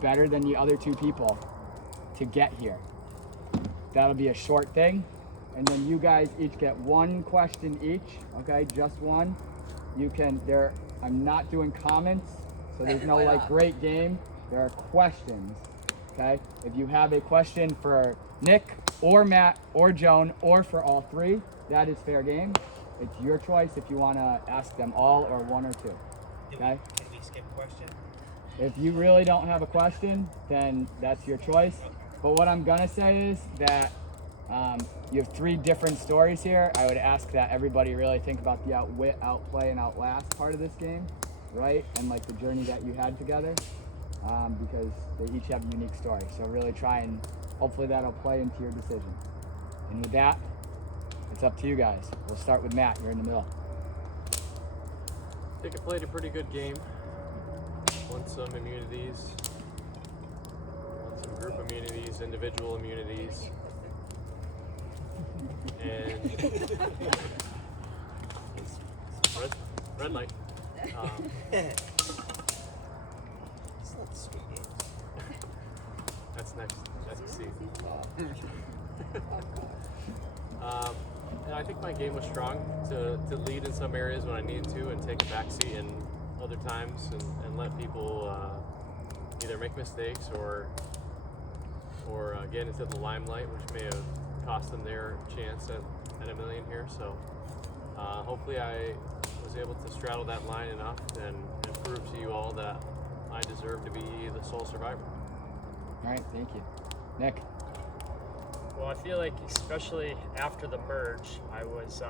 better than the other two people to get here. That'll be a short thing. And then you guys each get one question each, okay? Just one. I'm not doing comments, so there's no like great game. There are questions, okay? If you have a question for Nick or Matt or Joan or for all three, that is fair game. It's your choice if you want to ask them all or one or two, okay? Can we skip question? If you really don't have a question, then that's your choice. But what I'm gonna say is that you have three different stories here. I would ask that everybody really think about the outwit, outplay, and outlast part of this game, right? And like the journey that you had together, because they each have a unique story. So really try and hopefully that'll play into your decision. And with that, it's up to you guys. We'll start with Matt. You're in the middle. I think I played a pretty good game. Won some immunities. Won some group immunities, individual immunities. And red light. That's next. That's a C. And I think my game was strong to lead in some areas when I needed to and take a backseat in other times and let people either make mistakes or get into the limelight, which may have cost them their chance at $1 million here. So hopefully I was able to straddle that line enough and prove to you all that I deserve to be the sole survivor. All right, thank you. Nick. Well, I feel like especially after the merge, I was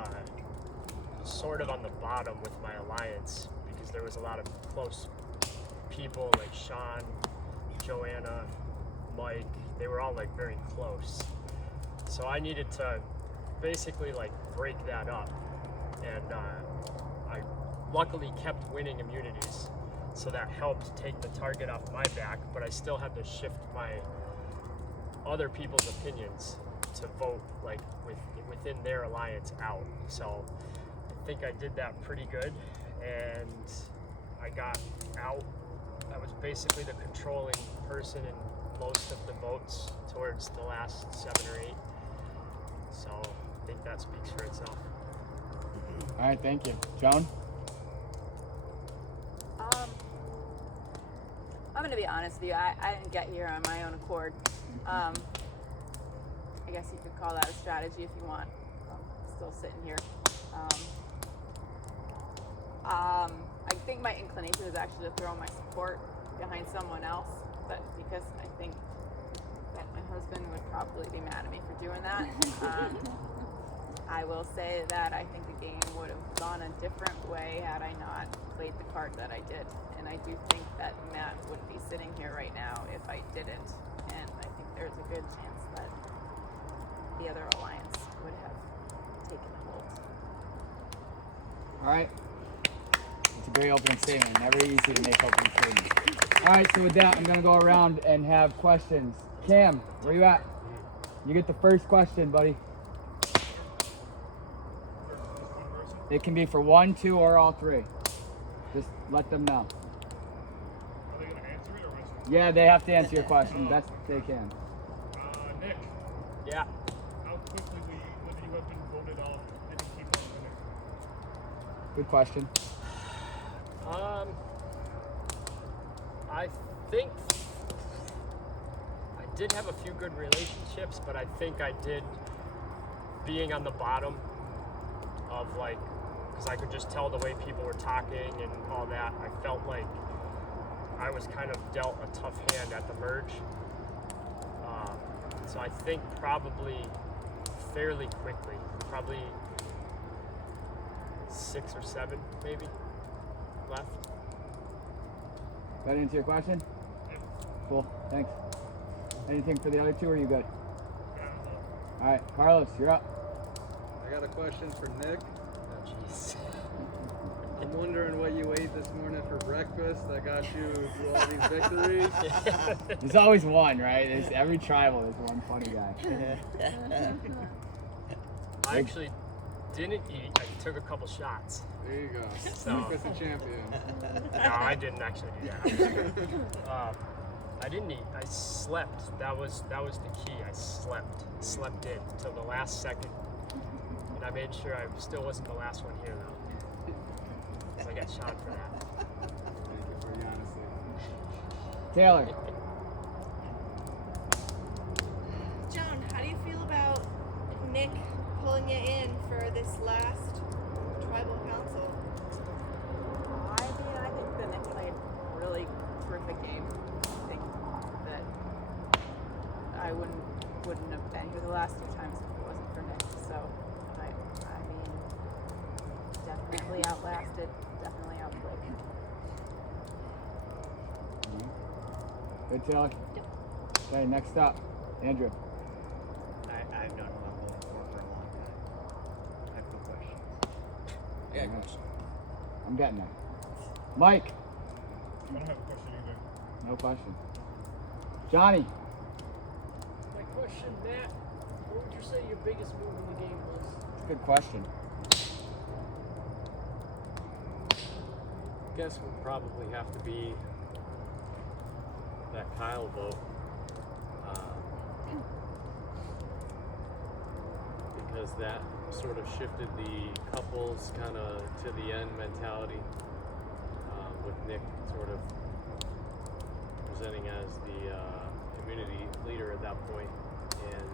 sort of on the bottom with my alliance because there was a lot of close people like Sean, Joanna, Mike. They were all like very close. So I needed to basically like break that up. And I luckily kept winning immunities. So that helped take the target off my back, but I still had to shift my other people's opinions to vote like within their alliance out. So I think I did that pretty good, and I got out. I was basically the controlling person in most of the votes towards the last 7 or 8. So I think that speaks for itself. All right, thank you. Joan? I'm going to be honest with you. I didn't get here on my own accord. I guess you could call that a strategy if you want. I'm still sitting here. I think my inclination is actually to throw my support behind someone else, but because I think that my husband would probably be mad at me for doing that. I will say that I think the game would have gone a different way had I not played the card that I did. And I do think that Matt would be sitting here right now if I didn't. And I think there's a good chance that the other alliance would have taken the vote. All right. It's a great opening statement. Never easy to make opening statements. All right, so with that, I'm going to go around and have questions. Cam, where you at? You get the first question, buddy. It can be for 1, 2, or all 3. Just let them know. Are they going to answer it or am I? Yeah, they have to answer your question. Best they can. Nick, Yeah. how quickly would you have been voted off and keep on winning? Good question. I think I did have a few good relationships, but I think I did being on the bottom of like, because I could just tell the way people were talking and all that. I felt like I was kind of dealt a tough hand at the merge. So I think probably fairly quickly, probably 6 or 7 maybe left. That answer your question? Cool, thanks. Anything for the other 2, or are you good? All right, Carlos, you're up. I got a question for Nick. I'm wondering what you ate this morning for breakfast that got you through all these victories. There's always one, right? There's every tribal, there's one funny guy. I actually didn't eat. I took a couple shots. There you go. So- Breakfast a champion. No, I didn't actually do that. I didn't eat. I slept. That was the key. I slept in till the last second, and I made sure I still wasn't the last one here though. So I got shot for that. Thank you for the honesty. Taylor. Joan, how do you feel about Nick pulling you in for this last tribal council? I mean, I think that Nick played a really terrific game. I think that I wouldn't have been here the last two times if it wasn't for Nick. So I mean, definitely outlasted, definitely outplayed. Good, Taylor. Okay, next up, Andrew. I've known Rumble for a long time. I have no questions. Yeah, Alright. I'm getting there. Mike. I don't have a question either. No question. Johnny. My question, Matt, what would you say your biggest move in the game was? That's a good question. I guess would probably have to be that Kyle vote. Because that sort of shifted the couples kind of to the end mentality, with Nick sort of presenting as the community leader at that point, and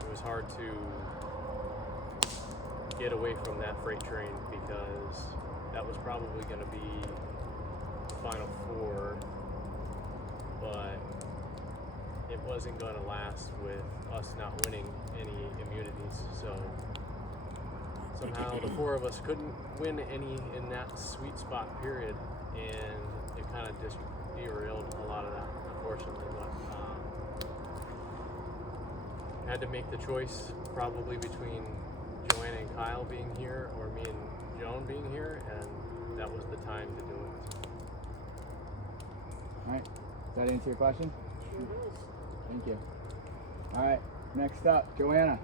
it was hard to get away from that freight train because that was probably going to be the final four, but it wasn't going to last with us not winning any immunities. So somehow the four of us couldn't win any in that sweet spot period, and it kind of just derailed a lot of that, unfortunately. But had to make the choice probably between Joanna and Kyle being here or me and Joan being here, and that was the time to do it. All right. Does that answer your question? Sure does. Thank you. All right. Next up, Joanna.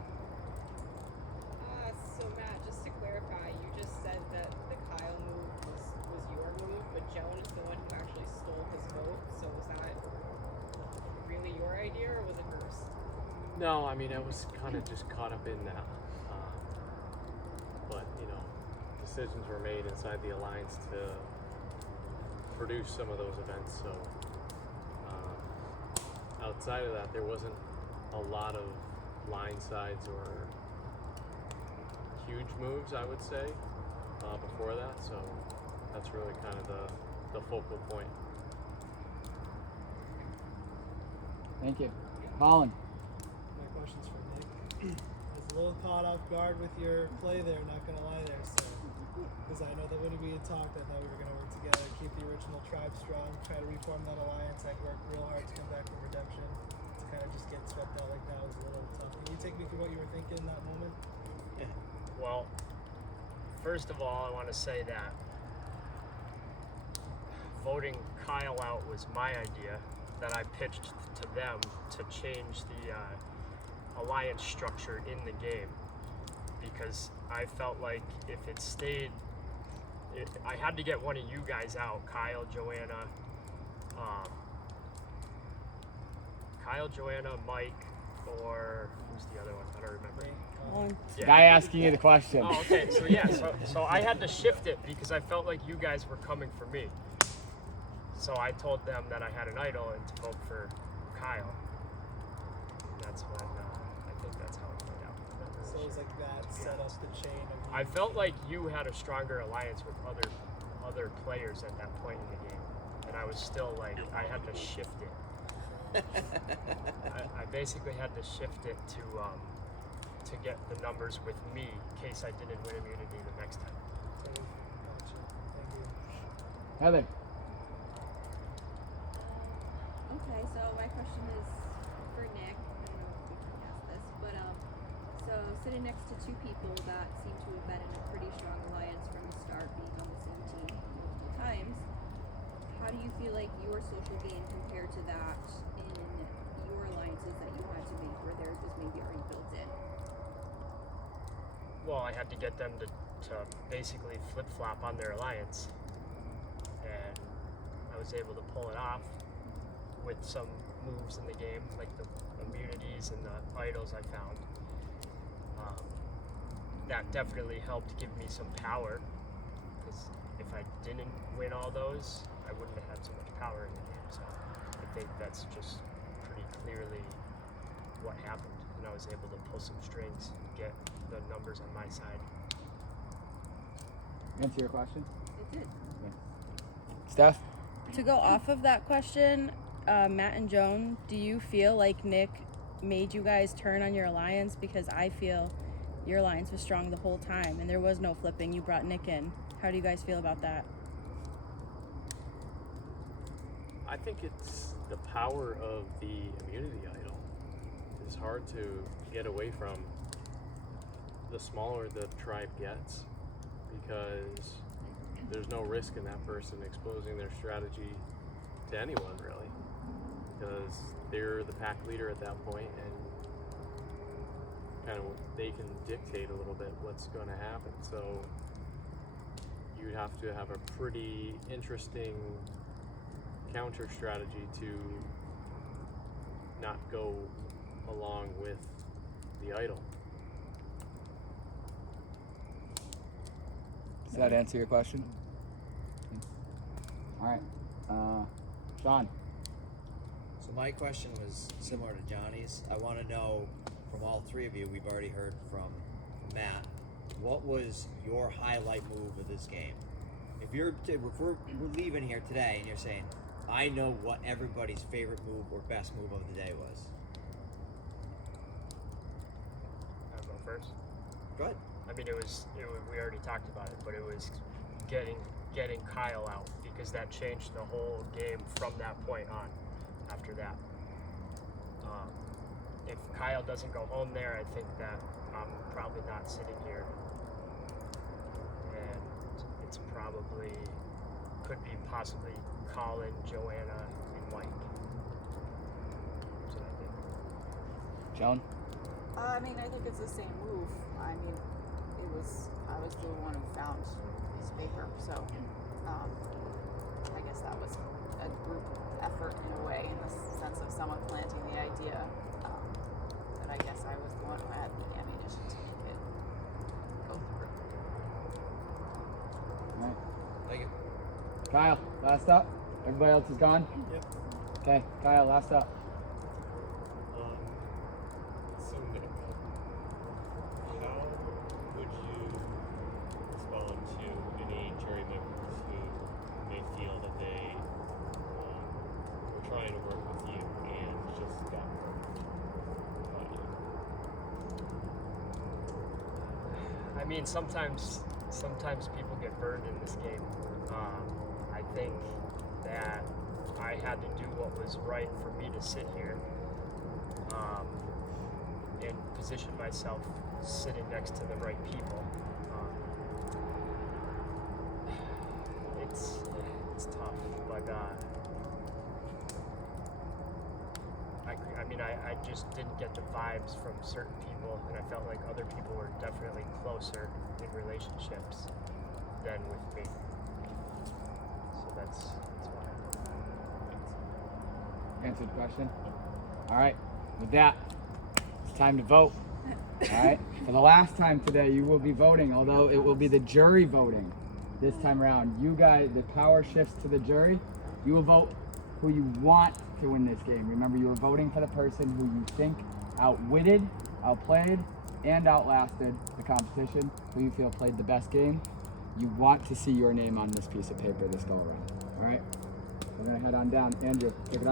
So Matt, just to clarify, you just said that the Kyle move was your move, but Joan is the one who actually stole his vote. So was that really your idea, or was it hers? No, I mean, I was kind of just caught up in that. But, you know, decisions were made inside the Alliance to produce some of those events. So outside of that, there wasn't a lot of line sides or huge moves, I would say, before that. So that's really kind of the focal point. Thank you. Colin. My question's for Nick. I was a little caught off guard with your play there, not gonna lie there. So, because I know that when we had talked, I thought we were gonna work together, keep the original tribe strong, try to reform that alliance. I'd work real hard to come back from redemption. To kind of just get swept out like that was a little tough. Can you take me through what you were thinking in that moment? Well, first of all, I want to say that voting Kyle out was my idea. That I pitched to them to change the alliance structure in the game, because I felt like if it stayed, I had to get one of you guys out, Kyle, Joanna, Mike, or who's the other one? I don't remember. Yeah. Guy asking you the question. Oh, okay. So yeah, so I had to shift it because I felt like you guys were coming for me. So I told them that I had an idol and to vote for Kyle. And that's when I think that's how it played out. So it was like that set up the chain of you. I felt like you had a stronger alliance with other players at that point in the game, and I was still like I had to shift it. I basically had to shift it to get the numbers with me in case I didn't win immunity the next time. Gotcha. Thank you. Heather. Okay, so my question is for Nick. I don't know if we can ask this, but so sitting next to two people that seem to have been in a pretty strong alliance from the start, being on the same team multiple times, how do you feel like your social gain compared to that in your alliances that you had to make, where theirs was maybe already built in? Well, I had to get them to basically flip-flop on their alliance, and I was able to pull it off with some moves in the game, like the immunities and the idols I found. That definitely helped give me some power, because if I didn't win all those, I wouldn't have had so much power in the game. So I think that's just pretty clearly what happened, and I was able to pull some strings, get the numbers on my side. Answer your question? It did. Steph? To go off of that question, Matt and Joan, do you feel like Nick made you guys turn on your alliance? Because I feel your alliance was strong the whole time and there was no flipping. You brought Nick in. How do you guys feel about that? I think it's the power of the immunity idol. It's hard to get away from the smaller the tribe gets, because there's no risk in that person exposing their strategy to anyone, really, because they're the pack leader at that point, and kind of they can dictate a little bit what's going to happen. So you'd have to have a pretty interesting counter strategy to not go along with the idol. Does that answer your question? All right. Sean. So my question was similar to Johnny's. I want to know from all three of you, we've already heard from Matt, what was your highlight move of this game? If we're leaving here today and you're saying, I know what everybody's favorite move or best move of the day was. I'll go first. Go ahead. I mean, it was we already talked about it, but it was getting Kyle out, because that changed the whole game from that point on. After that, if Kyle doesn't go home there, I think that I'm probably not sitting here, and it's probably could be possibly Colin, Joanna, and Mike. That's what I think. Joan? I mean, I think it's the same move. I mean, I was the one who found his paper, so I guess that was a group effort in a way, in the sense of someone planting the idea. But I guess I was the one who had the ammunition to make it go through. All right. Thank you. Kyle, last up. Everybody else is gone? Yep. Okay, Kyle, last up. So Nick, how would you respond to any jury members who may feel that they were trying to work with you and just got burned by you? I mean, sometimes people get burned in this game. I think that I had to do what was right for me to sit here and position myself sitting next to the right people. It's tough, but I just didn't get the vibes from certain people, and I felt like other people were definitely closer in relationships than with me. So that's why. Answered the question? All right. With that, it's time to vote. All right. For the last time today, you will be voting, although it will be the jury voting this time around. You guys, the power shifts to the jury. You will vote who you want to win this game. Remember, you are voting for the person who you think outwitted, outplayed, and outlasted the competition, who you feel played the best game. You want to see your name on this piece of paper this go around. All right? We're going to head on down. Andrew, take it off.